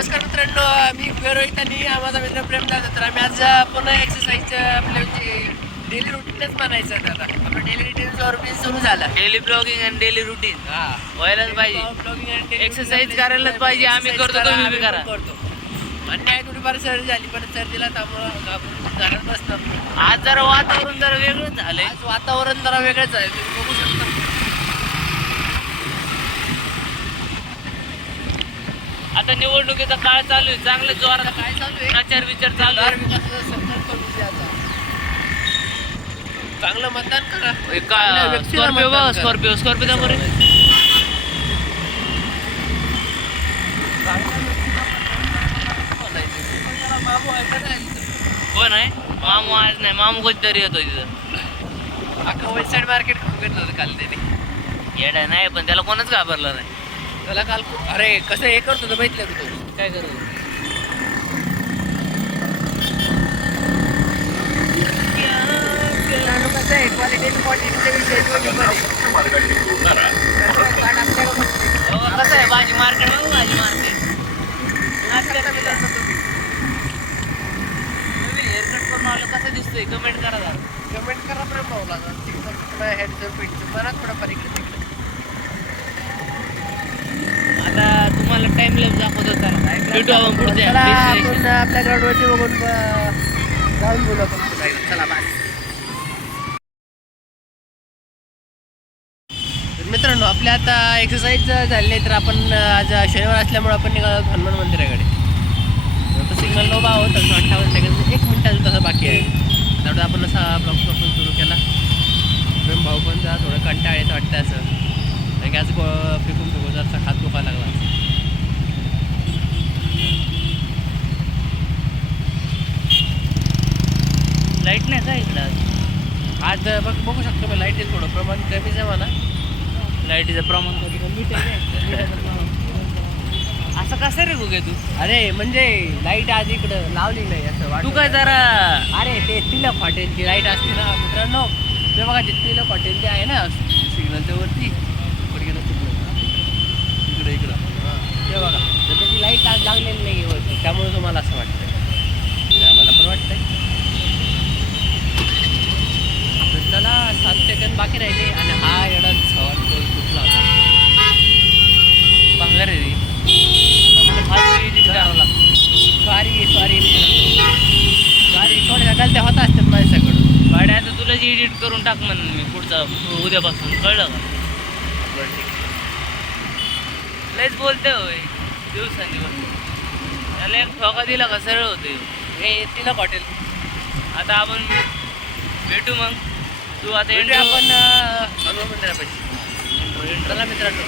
नमस्कार मित्रांनो, मी रोहित आणि माझा मित्र प्रेम दादा. तर आम्ही आज पुन्हा एक्सरसाइज आपल्या म्हणजे डेली रुटीनच म्हणायचं आता. आपलं डेली रुटीन सुरू झालं. डेली ब्लॉगिंग आणि डेली रुटीन हा, व्हायलाच पाहिजे. ब्लॉगिंग आणि Exercise करायलाच पाहिजे. आम्ही करतो, तुम्ही बी करा. करतो. आणि नाही थोडीफार सर्दी झाली, पण सर्दीला त्यामुळं घाबरून घरात बसतं. आज जरा वातावरण जरा वेगळंच झालंय. आज वातावरण जरा वेगळंच आहे, तुम्ही बघू शकता. आता निवडणुकीचा काळ चालू आहे, चांगलं जोरात काय चालू आहे? प्रचार विचार चालू आहे. संकल्प करून द्या आता. चांगलं मतदान करा. एका चांगल्या व्यक्तीला स्कॉर्पिओ मतदान बघा, करा. स्कॉर्पिओ दा बरं. मामू आहे का नाही? कोण आहे मामू? आज नाही, मामू कधीतरी येतो तिथं. अख्खा वेबसाईट मार्केट खाऊन घेतलं होतं काल त्याने. येडा नाही, पण त्याला कोणच घाबरलं नाही. त्याला काल अरे कसं हे करत होतं बघितलं का तू? काय करू? मित्रांनो, कसं आहे क्वालिटी क्वांटिटीचा विषय दोन्ही पण आहे. कार्ड आपल्याला बघते. कसं आहे भाजी मार्केट? बघू भाजी मार्केट. आता मित्रांनो तुम्ही नवीन हेअरकट करून आलं, कसं दिसतोय? कमेंट करा जरा. कमेंट करा बरं भाऊला. हेडचं पीठचं बरं थोडंफार इकडे तिकडे. आता तुम्हाला टाइम लॅब दाखवतो, चला भेटू आपण पुढच्या चला, destination. आपण आपल्या ग्राउंडवरती बघून जाऊन बोलू आपण पुढे. चला बाय. तर मित्रांनो, आपल्या आता एक्सरसाइज झालेली आहे, तर आपण आज शनिवार असल्यामुळे आपण निघालो हनुमान मंदिराकडे. आता सिग्नल नो भाव होता, 58 सेकंड, 1 मिनिट अजून तसं बाकी आहे. त्यामुळे आपण असा ब्लॉग पण सुरू केला. प्रेम भाऊ पण जा थोडं कंटाळीत वाटतं असं, कारण की आज फेकून फेकून जास्त हात दुखायला लागला. लाईट नाही का इकडं आज? आज बघू शकतो मी, लाईट थोडं प्रमाण कमीच आहे म्हणा. लाईटीचं प्रमाण कधी असं कसं रे गुगे तू? अरे म्हणजे लाईट आज इकडं लावली नाही असं तू वाटतं. काय जरा अरे ते तिलक हॉटेलची लाईट असते ना मित्रांनो, ते बघा ते तिलक हॉटेल ते आहे ना सिग्नलच्या वरती गेलं इकडं इकडं हां, ते बघा, तर त्याची लाईट आज लागलेली नाही आहे वरती, त्यामुळे तुम्हाला असं वाटतं. आम्हाला पण वाटतंय. तर चला, 7 सेकंद बाकी राहिले आणि हा एवढा टोल सुटला होता. भंगार आहे रे. करावं लागतं. सॉरी मित्रांनो, सॉरी. थोड्या गलत्या होत असतात माझ्याकडून. भाड्या आता तुलाच एडिट करून टाक म्हणून मी पुढचा उद्यापासून, कळलं का? बरं ठीक आहे. लयच बोलते होय दिवसांदिवस. त्याला एक ठोका दिला का सरळ होते. हे तिलक हॉटेल आता आपण भेटू मग. तू आता भेटूया आपण हनुमान मंदिरापाशी. चला मित्रांनो.